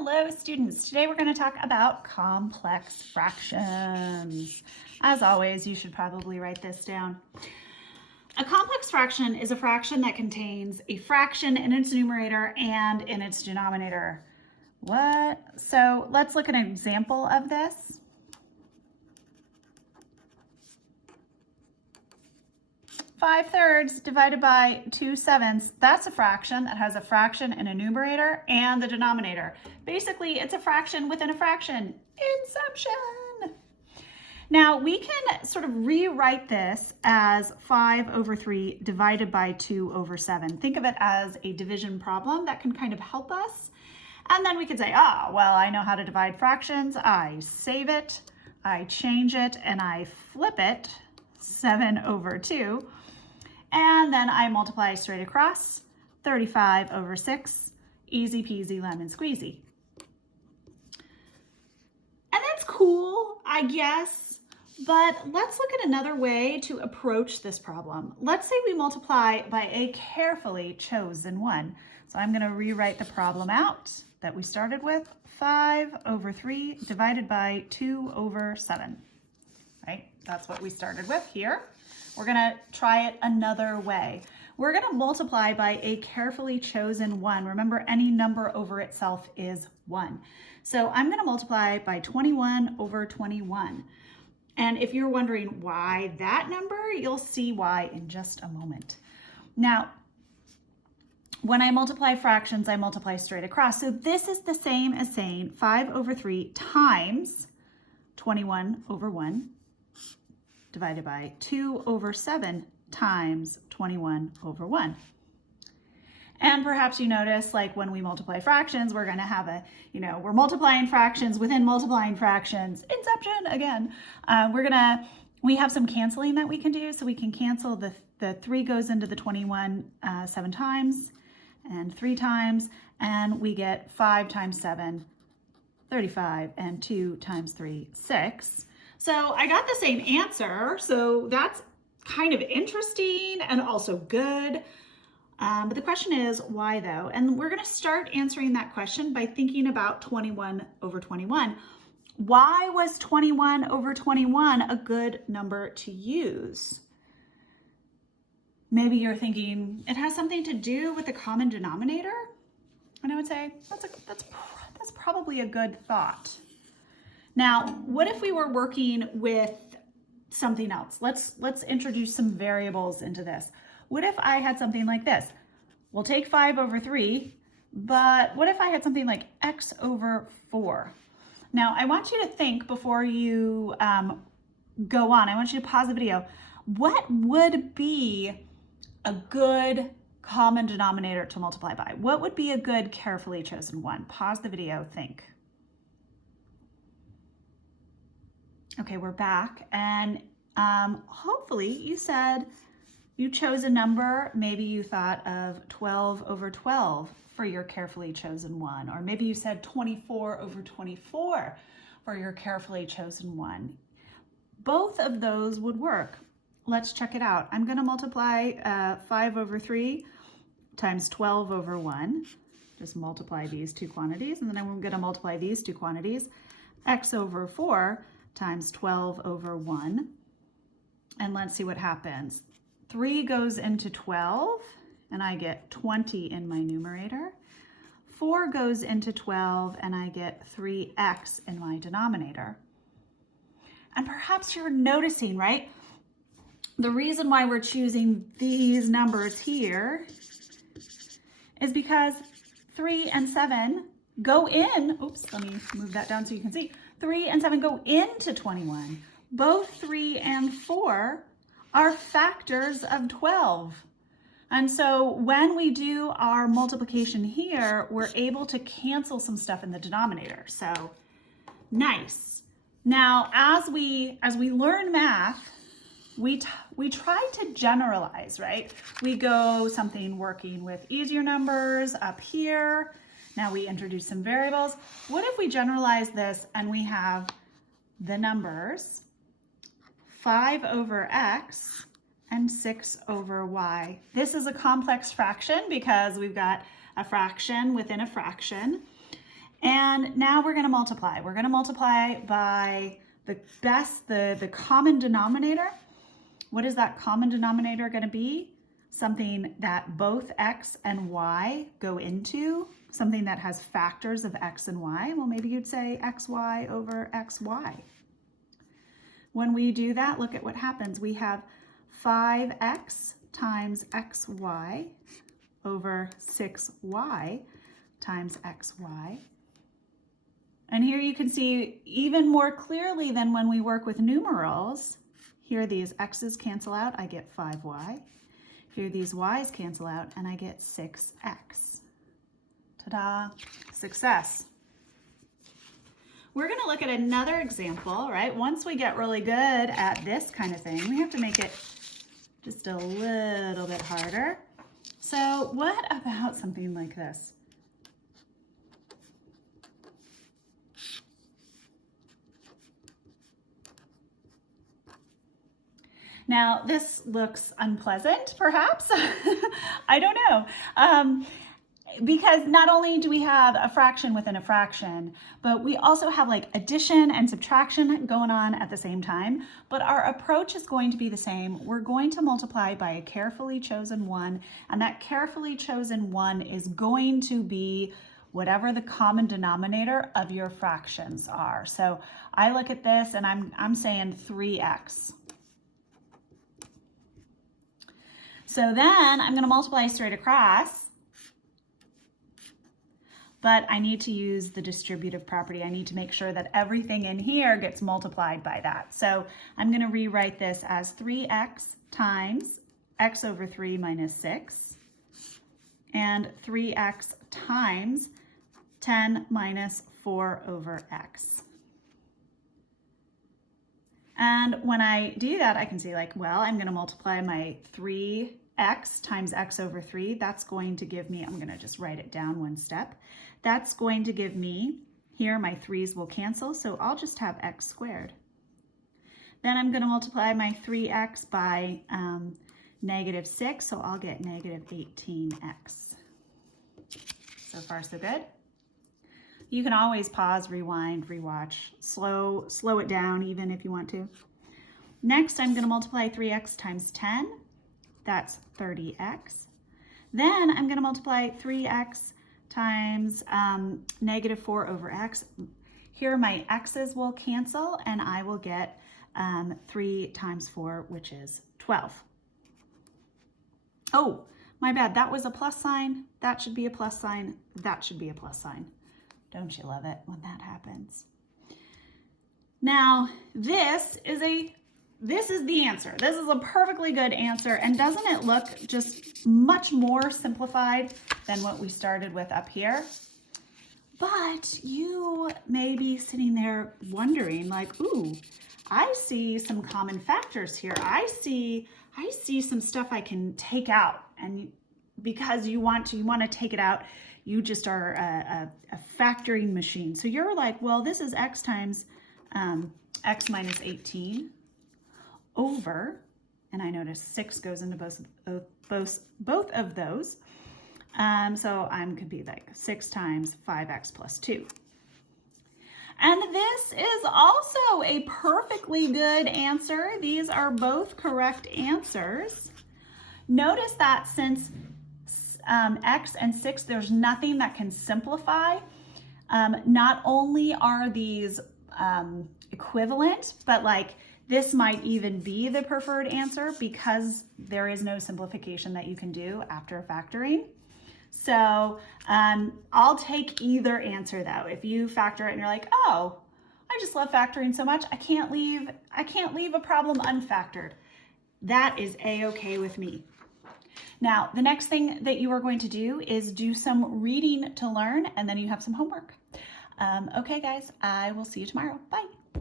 Hello students, today we're going to talk about complex fractions. As always, you should probably write this down. A complex fraction is a fraction that contains a fraction in its numerator and in its denominator. What? So let's look at an example of this. 5/3 divided by 2/7, that's a fraction that has a fraction in a numerator and the denominator. Basically, it's a fraction within a fraction. Inception! Now, we can sort of rewrite this as 5/3 divided by 2/7. Think of it as a division problem that can kind of help us. And then we could say, well, I know how to divide fractions. I save it, I change it, and I flip it, 7/2. And then I multiply straight across, 35/6, easy peasy lemon squeezy. And that's cool, I guess, but let's look at another way to approach this problem. Let's say we multiply by a carefully chosen one. So I'm going to rewrite the problem out that we started with, 5/3 divided by 2/7, right? That's what we started with here. We're going to try it another way. We're going to multiply by a carefully chosen one. Remember, any number over itself is 1. So I'm going to multiply by 21/21. And if you're wondering why that number, you'll see why in just a moment. Now, when I multiply fractions, I multiply straight across. So this is the same as saying 5/3 times 21/1 divided by 2/7 times 21/1. And perhaps you notice, like when we multiply fractions, we're going to have we're multiplying fractions within multiplying fractions. Inception again. We have some canceling that we can do. So we can cancel the 3 goes into the 21 7 times and 3 times, and we get 5 times 7, 35, and 2 times 3, 6. So I got the same answer, so that's kind of interesting and also good. But the question is, why though? And we're going to start answering that question by thinking about 21/21. Why was 21/21 a good number to use? Maybe you're thinking it has something to do with the common denominator? And I would say that's probably a good thought. Now, what if we were working with something else? Let's introduce some variables into this. What if I had something like this? We'll take 5/3, but what if I had something like x/4? Now, I want you to think before you go on. I want you to pause the video. What would be a good common denominator to multiply by? What would be a good carefully chosen one? Pause the video, think. Okay, we're back, and hopefully you said you chose a number. Maybe you thought of 12/12 for your carefully chosen one, or maybe you said 24/24 for your carefully chosen one. Both of those would work. Let's check it out. I'm going to multiply 5/3 times 12/1. Just multiply these two quantities, and then I'm going to multiply these two quantities, x/4 times 12/1, and let's see what happens. 3 goes into 12, and I get 20 in my numerator. 4 goes into 12, and I get 3x in my denominator. And perhaps you're noticing, right? The reason why we're choosing these numbers here is because 3 and 7 go in. Oops, let me move that down so you can see. 3 and 7 go into 21. Both 3 and 4 are factors of 12. And so when we do our multiplication here, we're able to cancel some stuff in the denominator. So nice. Now, as we learn math, we try to generalize, right? We go something working with easier numbers up here. Now we introduce some variables. What if we generalize this and we have the numbers 5/x and 6/y? This is a complex fraction because we've got a fraction within a fraction. And now we're going to multiply. We're going to multiply by the common denominator. What is that common denominator going to be? Something that both x and y go into, something that has factors of x and y. Well, maybe you'd say xy over xy. When we do that, look at what happens. We have 5x times xy over 6y times xy. And here you can see even more clearly than when we work with numerals. Here these x's cancel out, I get 5y. Here these y's cancel out, and I get 6x. Ta-da! Success. We're going to look at another example, right? Once we get really good at this kind of thing, we have to make it just a little bit harder. So what about something like this? Now, this looks unpleasant, perhaps. I don't know. Because not only do we have a fraction within a fraction, but we also have like addition and subtraction going on at the same time. But our approach is going to be the same. We're going to multiply by a carefully chosen one, and that carefully chosen one is going to be whatever the common denominator of your fractions are. So I look at this and I'm saying 3x. So then I'm going to multiply straight across, but I need to use the distributive property. I need to make sure that everything in here gets multiplied by that. So I'm going to rewrite this as 3x times x over 3 minus 6, and 3x times 10 minus 4 over x. And when I do that, I can see like, well, I'm going to multiply my 3x times x over 3. That's going to give me, I'm going to just write it down one step. That's going to give me, here my 3's will cancel, so I'll just have x squared. Then I'm going to multiply my 3x by -6, so I'll get -18x. So far, so good. You can always pause, rewind, rewatch, slow it down even if you want to. Next, I'm going to multiply 3x times 10. That's 30x. Then I'm going to multiply 3x times -4 over x. Here my x's will cancel, and I will get 3 times 4, which is 12. Oh, my bad. That was a plus sign. That should be a plus sign. That should be a plus sign. Don't you love it when that happens? Now, this is the answer. This is a perfectly good answer. And doesn't it look just much more simplified than what we started with up here? But you may be sitting there wondering like, ooh, I see some common factors here. I see some stuff I can take out. And because you want to take it out, you just are a factoring machine. So you're like, well, this is x times x minus 18 over, and I notice 6 goes into both of those. So I'm could be like 6 times 5x plus 2. And this is also a perfectly good answer. These are both correct answers. Notice that since x and 6, there's nothing that can simplify. Not only are these equivalent, but like this might even be the preferred answer because there is no simplification that you can do after factoring. So I'll take either answer though. If you factor it and you're like, oh, I just love factoring so much, I can't leave a problem unfactored. That is a-okay with me. Now, the next thing that you are going to do is do some reading to learn, and then you have some homework. Okay, guys, I will see you tomorrow. Bye.